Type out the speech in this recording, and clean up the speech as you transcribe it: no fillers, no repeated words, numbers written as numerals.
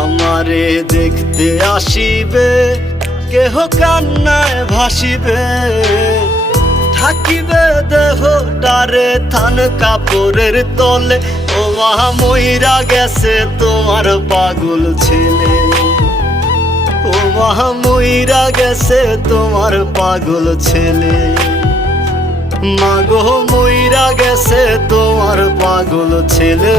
আমারে দেখতে আসিবে, কেহ কান্নায় ভাসিবে, থাকিবে দেহটারে থান কাপড়ের তলে। ও মা মইরা গেছে তোমার পাগল ছেলে, ও মা মইরা গেছে তোমার পাগল ছেলে, মাগো মইরা গেছে তোমার পাগল ছেলে।